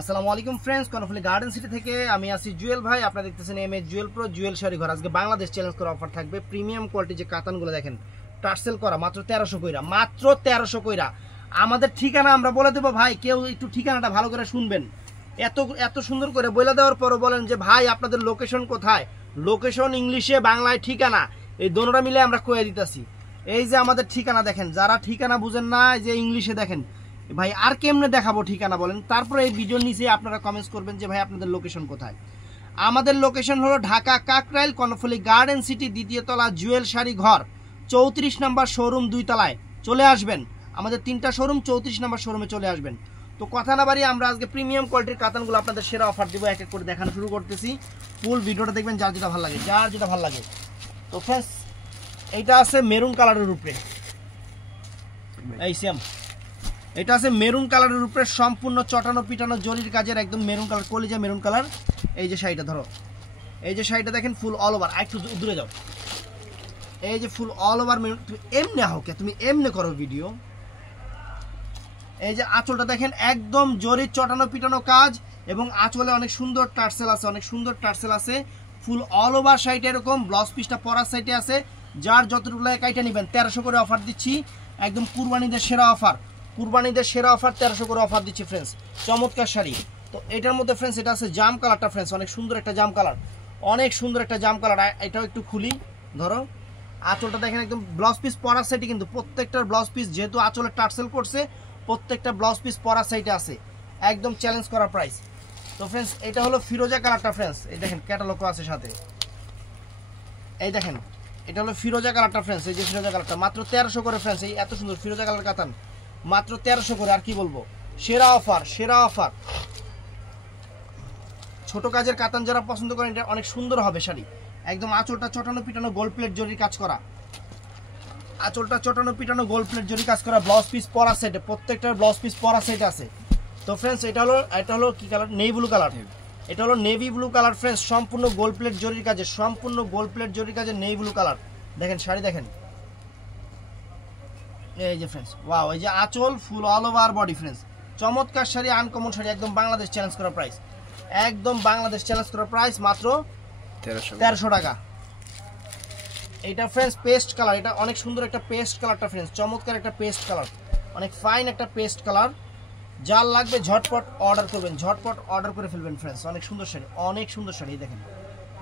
আসসালামু আলাইকুম friends, Karnaphuli garden city থেকে আমি আছি জুয়েল ভাই। আপনারা দেখতেছেন M A Jewel pro Jewel sari ঘর। আজকে বাংলাদেশ চ্যালেঞ্জ করে অফার থাকবে। প্রিমিয়াম কোয়ালিটি যে কাতানগুলো দেখেন, টার্সেল করা, মাত্র 1300 কইরা, মাত্র 1300 কইরা। আমাদের ঠিকানা আমরা বলে দেবো ভাই, কেউ একটু ঠিকানাটা ভালো করে শুনবেন। এত সুন্দর করে বলে দেওয়ার পরও বলেন যে ভাই আপনাদের লোকেশন কোথায়। লোকেশন ইংলিশে বাংলায় ঠিকানা এই দোনোটা মিলে আমরা কয়ে দিতেছি। এই যে আমাদের ঠিকানা দেখেন, যারা ঠিকানা বুঝেন না যে ইংলিশে দেখেন ভাই, আর কেমনে দেখাবো ঠিকানা বলেন। তারপরে এই ভিডিওর নিচে আপনারা কমেন্টস করবেন যে ভাই আপনাদের লোকেশন কোথায়। আমাদের লোকেশন হলো ঢাকা কাকরাইল কর্ণফুলী গার্ডেন সিটি, দ্বিতীয় তলা, জুয়েল শাড়ি ঘর, 34 নম্বর শোরুম, 2 তলায় চলে আসবেন। আমাদের 3টা শোরুম, 34 নম্বর শোরুমে চলে আসবেন। তো কথা না বাড়িয়ে আমরা আজকে প্রিমিয়াম কোয়ালিটির কাতানগুলো আপনাদের সেরা অফার দিব, এক এক করে দেখানো শুরু করতেছি। ফুল ভিডিওটা দেখবেন, যার যেটা ভালো লাগে, যার যেটা ভালো লাগে। তো ফ্রেন্ডস, এইটা আছে মেরুন কালারের উপরে, এই সেম এটা আছে মেরুন কালারের উপরে, সম্পূর্ণ চটানো পিটানো জরির কাজের, একদম মেরুন কালার, কলিজা মেরুন কালার। এই যে শাড়িটা ধরো, এই যে শাড়িটা দেখেন ফুল অল ওভার, একটু দূরে যাও। এই যে ফুল অল ওভার মেরুন, তুমি এমনি হোক, তুমি এমনি করো ভিডিও। এই যে আঁচলটা দেখেন, একদম জরির চটানো পিটানো কাজ, এবং আঁচলে অনেক সুন্দর টার্সেল আছে, অনেক সুন্দর টার্সেল আছে। ফুল অল ওভার শাড়িটা এরকম, ব্লাউজ পিসটা পরার সাইডে আছে। যার যতটুকু লাগে কাইটা নেবেন। 1300 করে অফার দিচ্ছি, একদম কুরবানিদের সেরা অফার, কুরবানিদের সেরা অফার 1300 করে অফার দিচ্ছি ফ্রেন্ডস। চমৎকার শাড়ি। তো এটার মধ্যে ফ্রেন্ডস, এটা আছে জাম কালারটা ফ্রেন্ডস, অনেক সুন্দর একটা জাম কালার, অনেক সুন্দর একটা জাম কালার। এটাও একটু খুলি, ধরো। আঁচলটা দেখেন, একদম ব্লাউজ পিস পরার সাইডে, কিন্তু প্রত্যেকটার ব্লাউজ পিস যেহেতু আঁচলে টার্সেল করছে, প্রত্যেকটা ব্লাউজ পিস পরার সাইডে আছে, একদম চ্যালেঞ্জ করা প্রাইস। তো ফ্রেন্ডস, এটা হলো ফিরোজা কালারটা ফ্রেন্ডস, এই দেখেন ক্যাটালগও আছে সাথে, এই দেখেন এটা হলো ফিরোজা কালারটা ফ্রেন্ডস। এই যে ফিরোজা কালারটা মাত্র 1300 করে ফ্রেন্ডস। এই এত সুন্দর ফিরোজা কালার কাতান মাত্র 1300 করে। আর কি বলবো, সেরা অফার, সেরা অফার। ছোট কাজের কাতান যারা পছন্দ করেন, এটা অনেক সুন্দর হবে শাড়ি। একদম আঁচলটা চটানো পিটানো গোল্ড প্লেট জরির কাজ করা, আঁচলটা চটানো পিটানো গোল্ড প্লেট জরি কাজ করা, ব্লাউজ পিস পরা সেটে, প্রত্যেকটার ব্লাউজ পিস পরা সেট আছে। তো ফ্রেন্ডস, এটা হলো কি কালার, নেভি ব্লু কালার। এটা হলো নেভি ব্লু কালার ফ্রেন্ডস, সম্পূর্ণ গোল্ড প্লেট জরির কাজে, সম্পূর্ণ গোল্ড প্লেট জরির কাজে নেভি ব্লু কালার। দেখেন শাড়ি দেখেন, এই যে ফ্রেন্ডস, ওয়াও। এই যে আঁচল ফুল অল ওভার বডি ফ্রেন্ডস, চমৎকার শাড়ি, আনকমন শাড়ি, একদম বাংলাদেশ চ্যালেঞ্জ করা প্রাইস, একদম বাংলাদেশ চ্যালেঞ্জ করা প্রাইস, মাত্র 1300 টাকা। এটা ফ্রেন্ডস পেস্ট কালার, এটা অনেক সুন্দর একটা পেস্ট কালারটা ফ্রেন্ডস, চমৎকার একটা পেস্ট কালার, অনেক ফাইন একটা পেস্ট কালার। যার লাগবে ঝটপট অর্ডার করবেন, ঝটপট অর্ডার করে ফেলবেন ফ্রেন্ডস। অনেক সুন্দর শাড়ি, অনেক সুন্দর শাড়ি দেখেন,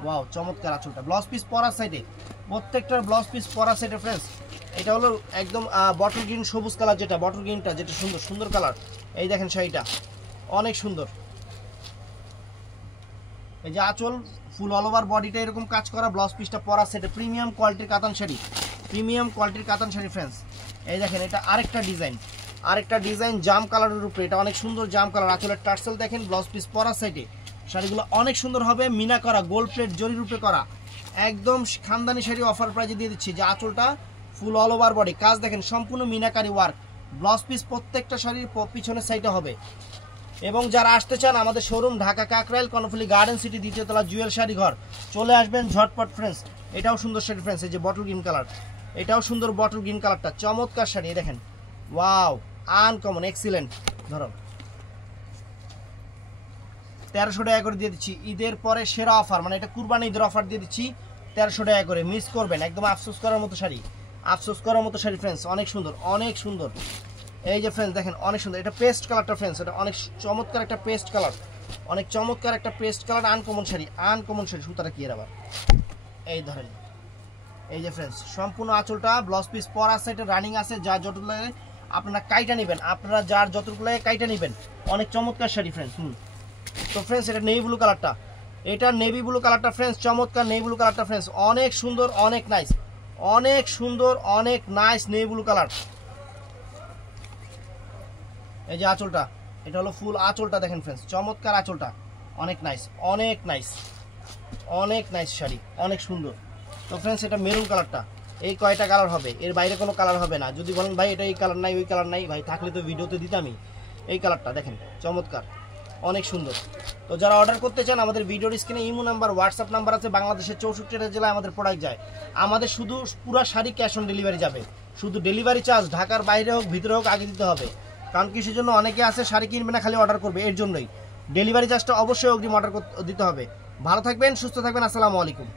ওয়াও চমৎকার আঁচলটা, ব্লাউজ পিস পরার সাইডে, প্রত্যেকটার ব্লাউজ পিস পরার সাইডে ফ্রেন্ডস। এটা হলো একদম বটল গ্রিন সবুজ কালার, যেটা বটল গ্রিনটা, যেটা সুন্দর সুন্দর কালার। এই দেখেন শাড়িটা অনেক সুন্দর। এই যে আঁচল ফুল অল ওভার বডিটা এরকম কাজ করা, ব্লাউজ পিসটা পরা সেটে, প্রিমিয়াম কোয়ালিটির কাতান শাড়ি, প্রিমিয়াম কোয়ালিটির কাতান শাড়ি ফ্রেন্ডস। এই দেখেন এটা আরেকটা ডিজাইন, আরেকটা ডিজাইন জাম কালারের উপরে, এটা অনেক সুন্দর জাম কালার। আঁচলের টার্সেল দেখেন, ব্লাউজ পিস পরা সাইডে, শাড়িগুলো অনেক সুন্দর হবে, মিনা করা, গোল্ড প্লেট জরির উপরে করা, একদম খানদানি শাড়ি অফার প্রাইজে দিয়ে দিচ্ছি। যে আঁচলটা ফুল অল ওভার বডি কাজ দেখেন, সম্পূর্ণ মিনাকারি ওয়ার্ক, ব্লাউজ পিস প্রত্যেকটা শাড়ির পিছনের সাইডে হবে। এবং যারা আসতে চান, আমাদের showroom Dhaka Kakrail Karnaphuli garden city, দ্বিতীয় তলা, জুয়েল শাড়ি ঘর, চলে আসবেন ঝটপট ফ্রেন্ডস। এটাও সুন্দর শাড়ি ফ্রেন্ডস, এই যে বটল গ্রিন কালার, এটাও সুন্দর বটল গ্রিন কালারটা, চমৎকার শাড়ি দেখেন, ওয়াও আনকমন এক্সিলেন্ট। ধরো 1300 টাকা করে দিয়ে দিচ্ছি, ঈদের পরে সেরা অফার, মানে এটা কুরবানি ঈদের অফার দিয়ে দিচ্ছি 1300 টাকা করে। মিস করবেন, একদম আফসোস করার মতো শাড়ি, আফসোস করার মতো শাড়ি ফ্রেন্ডস, অনেক সুন্দর, অনেক সুন্দর। এই যে ফ্রেন্ডস দেখেন অনেক সুন্দর, এটা পেস্ট কালারটা ফ্রেন্ডস, এটা অনেক চমৎকার একটা পেস্ট কালার, অনেক চমৎকার একটা paste colour, uncommon sari, uncommon sari. সুতাটা কি এর আবার, এই ধরেন, এই যে ফ্রেন্ডস সম্পূর্ণ আঁচলটা ব্লাউজ পিস পরা সাইডে রানিং আছে, যা যতটুকু লাগে আপনারা কাইটা নেবেন, আপনারা যার যতটুকু লাগে কাইটা নেবেন, অনেক চমৎকার শাড়ি ফ্রেন্ডস। তো ফ্রেন্ডস, এটা নেভি ব্লু কালারটা, এটা নেভি ব্লু কালারটা ফ্রেন্ডস, চমৎকার নেভি ব্লু কালারটা ফ্রেন্ডস, অনেক সুন্দর, অনেক নাইস, অনেক সুন্দর, অনেক নাইস নেভি ব্লু কালার। এই যে আঁচলটা, এটা হলো ফুল আঁচলটা দেখেন ফ্রেন্ডস, চমৎকার আঁচলটা, অনেক নাইস, অনেক নাইস, অনেক নাইস শাড়ি, অনেক সুন্দর। তো ফ্রেন্ডস, এটা মেরুন কালারটা, এই কয়টা কালার হবে, এর বাইরে কোনো কালার হবে না। যদি বলেন ভাই এটা এই কালার নাই, ওই কালার নাই, ভাই থাকলে তো ভিডিওতে দিতামই। এই কালারটা দেখেন চমৎকার, অনেক সুন্দর। তো যারা অর্ডার করতে চান, আমাদের ভিডিওর স্ক্রিনে ইমো নাম্বার, হোয়াটসঅ্যাপ নাম্বার আছে, বাংলাদেশের 64টা জেলায় আমাদের প্রোডাক্ট যায়। আমাদের শুধু পুরো শাড়ি ক্যাশ অন ডেলিভারি যাবে, শুধু ডেলিভারি চার্জ ঢাকার বাইরে হোক ভিতরে হোক আগে দিতে হবে। কারণ কিসের জন্য, অনেকে আছে শাড়ি কিনবে না, খালি অর্ডার করবে, এর জন্যই। ডেলিভারি চার্জটা অবশ্যই অগ্রিম অর্ডার দিতে হবে। ভালো থাকবেন, সুস্থ থাকবেন, আসসালামু আলাইকুম।